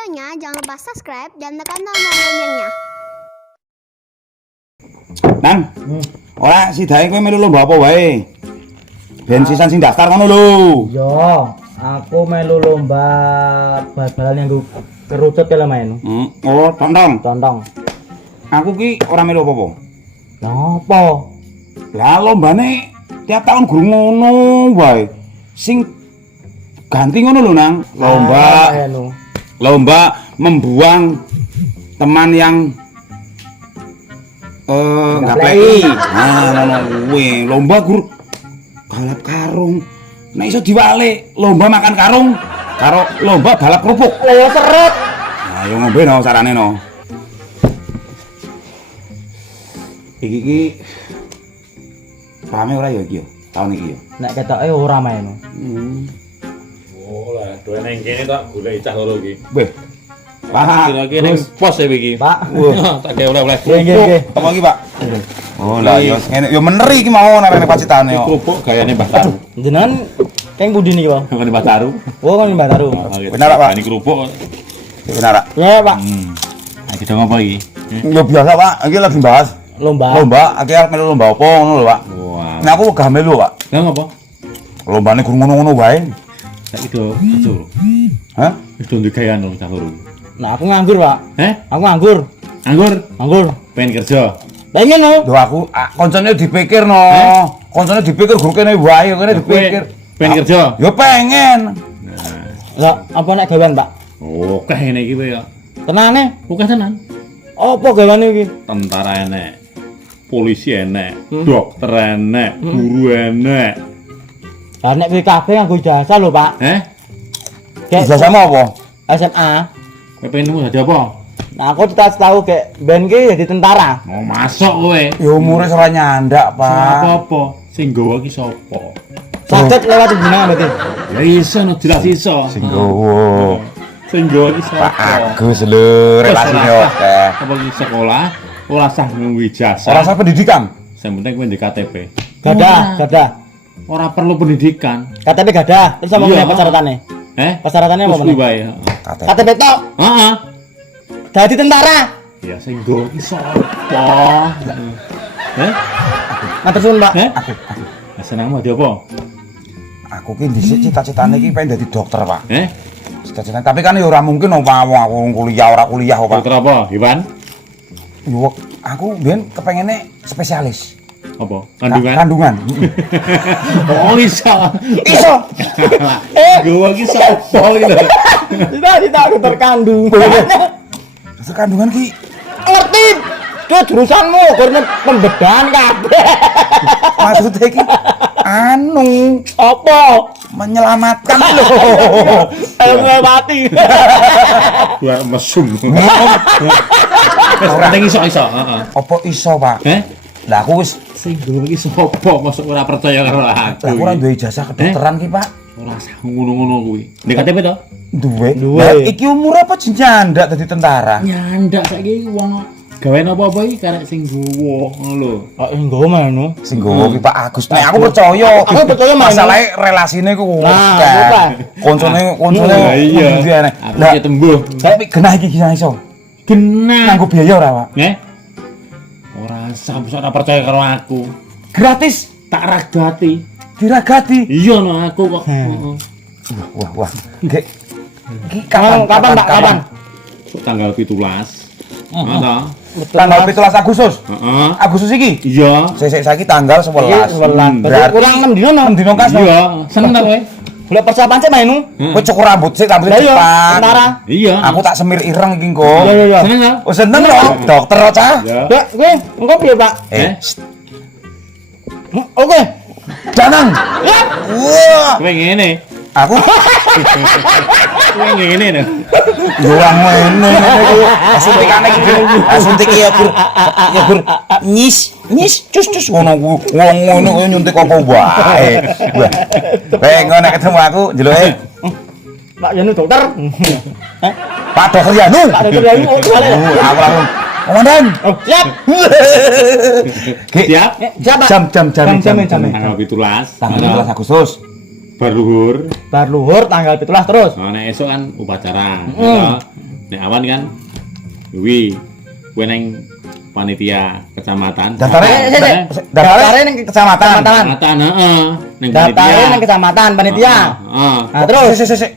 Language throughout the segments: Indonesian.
videonya, jangan lupa subscribe dan tekan tombol loncengnya. Nang, ora sidahe kowe melu lomba apa wae? Ben sisan sing daftar ngono lho. Yo, aku melu lomba bal-balan yang kerucut ya main. Oh, tontong. Tontong. Aku ki ora melu apa-apa. Napa? Lah lombane tiap tahun guru ngono wae. Sing ganti ngono lho, Nang. Lomba membuang teman yang ngapleki. Nah, kuwi lomba guru balap karung. Nek iso diwalik, lomba makan karung karo lomba balap kerupuk. Lho seret. Nah, yo ngombe no carane no. Iki rame ora ya iki yo, tahun iki yo. Nek ketoke ora main. Oh lah, doyan nang kene tak golek cah loro iki. Beh. Pak, Kira iki ning pos e iki. Pak. Tak gawe oleh-oleh. Nggih. apa iki, Pak? Oh lah yo ngene yo meneri iki mau narene pacitane yo. Kerupuk gayane Mbah Taru. Jenengan keng pundi niki, Pak? Ngene Mbah Taru. Oh, kan Mbak Taru. Benar, Pak. Ini kerupuk. Benar, Pak. Ya, Pak. Nah, kita ngapa iki? Yo biasa, Pak. Iki lagi bahas Lomba. lomba, iki arep melu lomba apa ngono lho, Pak. Wah. Nah aku gak melu, Pak. Lah ngapa? Lombane guru ngono-ngono wae. Saiki do aja. Hah? Wis do ndek gawean lho cah loro. Nah, aku nganggur, Pak. Heh? Aku nganggur. Anggur? Nganggur. Pengen kerja. Pengen lho. Lho aku koncone dipikir no. Koncone dipikir guru kene wae kene dipikir. Pengen kerja? Yo pengen. Lah, apa nek gawean, Pak? Oh, keh ngene iki wae ya. Tenane. Oke tenan. Apa gaweane iki? Tentara enek. Polisi enek, dokter enek, guru enek. Lah nek kowe kabeh nganggo jasa lho, Pak. Heh? Kayak Sama apa? SMA. Kowe pengen dadi apa? Nah, aku tak tahu kayak ben ki jadi tentara. Mau masuk kowe. Ya umure ora nyandak, Pak. Apa-apa? Sing nggawa ki sapa? Sakit lewat jenengan berarti. Ya iso no jelas iso. Sing gowo. Sing nggawa ki sapa? Pak Agus lho, relasine oke. Apa ki sekolah ora sah nganggo ijazah. Ora usah pendidikan. Sing penting kowe ndek KTP. Gadah. Ora perlu pendidikan. KTP gadah. Terus apa Iya. meneh persyaratannya? Persyaratannya apa Terus meneh? kuwi wae. KTP tok. Heeh. Dadi tentara. Ya sing nggawa ki sapa? Heh? Matur suwun, Pak. Heh? Lah senengmu di apa? Aku ki dhisik cita-citane ki pengen dadi dokter, Pak. Heh? Cita-citane tapi kan ya ora mungkin apa aku kuliah ora kuliah, Pak. Dokter apa? Iwan? Yo aku mbiyen kepengene spesialis. Apa? Kandungan? Kandungan. Oh iso. Iso. Gua ki sapa iki lho. Tidak dokter kandung. Dokter kandungan ki Ngerti. Itu jurusanmu, karena pembedahan kabeh. maksudnya ki anu Apa? menyelamatkan lho. Mati. Gua mesum. Penting iso, heeh. Apa iso, Pak? Heh? Lah aku wis Sing guru iki sapa? Mosok ora percaya karo aku. aku ora duwe ijazah kedokteran ki, Pak. Ora sah ngono-ngono kuwi. Ndek KTP to? Duwe. Duwe. Lah iki umur apa jendak dadi tentara? Nyandak saiki wong gawean apa-apa iki karek sing gowo ngono lho. Kok nggo menu? Sing gowo ki Pak Agus. Nek aku percaya. Aku percaya, Mas. Masalahe relasine ku Nah, akeh. apa? Koncone Lah iya. ndi aneh. Aku Lah ya tembuh. tapi genah iki gimana iso? Genah. Nganggo biaya ora, Pak? Nggih. Ora sah ora percaya karo aku. Gratis Tak ragati. diragati. Iya no aku kok. Heeh. Wah. Nggih. Iki Kapan, Pak? Kapan? Tanggal 17. Ada. Tanggal 17 Agustus. Heeh. Agustus iki. Iya. Saiki tanggal 11. Berarti Berarti kurang 6 dino no. 6 dino kas. Iya, seneng ta kowe? Lah persiapan sih menu. Kowe cukur rambut sik rambut Lah iya, cepat. tentara. Iya. Aku tak semir ireng iki engko. Iya. Seneng ta? Oh seneng dong, dokter Cah. Ya. Ya, kowe engko piye, Pak? Oke. Jangan. Ya. Wah, Kowe ngene. aku Kowe ngene lho. yo ora ngene iki. Suntikane iki. Suntik ya gur nyis cus ngono ku. Wong ngono kowe nyuntik apa wae. Wah. Nek ketemu aku njeluke Pak Yanu dokter. Pak Dokter Yanu. Pak dokter Yanu balik. Aku langsung Komandan. Oh, siap. Siap? Siap, Pak. Jam. Tanggal 17. Tanggal 17 Agustus. Bar luhur. Bar luhur tanggal 17 terus. Nah, nek esuk kan upacara. Ya. Nek awan kan kuwi kowe neng panitia kecamatan. Daftarnya ning kecamatan. Kecamatan, heeh. Neng Daftarnya panitia. nang kecamatan panitia. Heeh. Nah, terus Sik.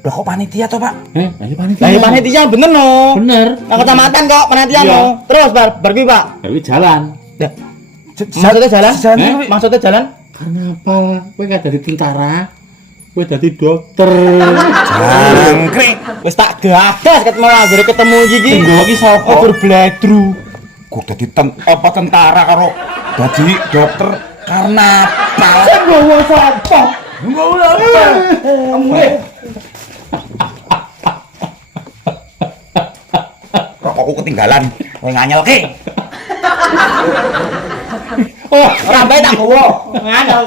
Lah kok panitia toh, Pak? Ayo panitia. lah panitia bener no. Bener. Nang kecamatan kok panitia Iya. no. Terus bar kuwi, Pak. Tapi jalan. Lah, maksudnya jalan? Eh? Maksudnya jalan? Kenapa? Kowe gak jadi tentara? Kowe jadi dokter. Jangkrik. Wis tak gagas ketemu anggere ketemu iki. Tunggu iki sapa? Ukur bledru. Kok dadi tentara karo dadi dokter karena apa? Gowo sapa? Rokokku ketinggalan. Kowe nganyel ki. Oh, ora bae tak gowo. Ngandel.